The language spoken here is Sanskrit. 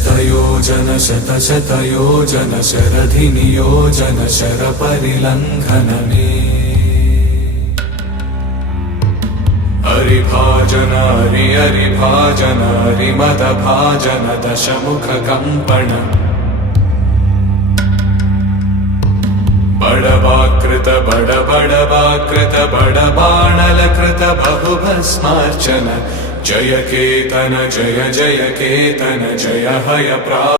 शतयोजन शतशतयोजन शरधिनियोजन शरपरिलङ्घनमे हरिभाजन हरिभाजन हरिमदभाजन दशमुखकम्पण बडवाकृत बडबडवाकृत बडबाणलकृत बहुभस्मार्चन जय केतन जय जय केतन जय हय प्रा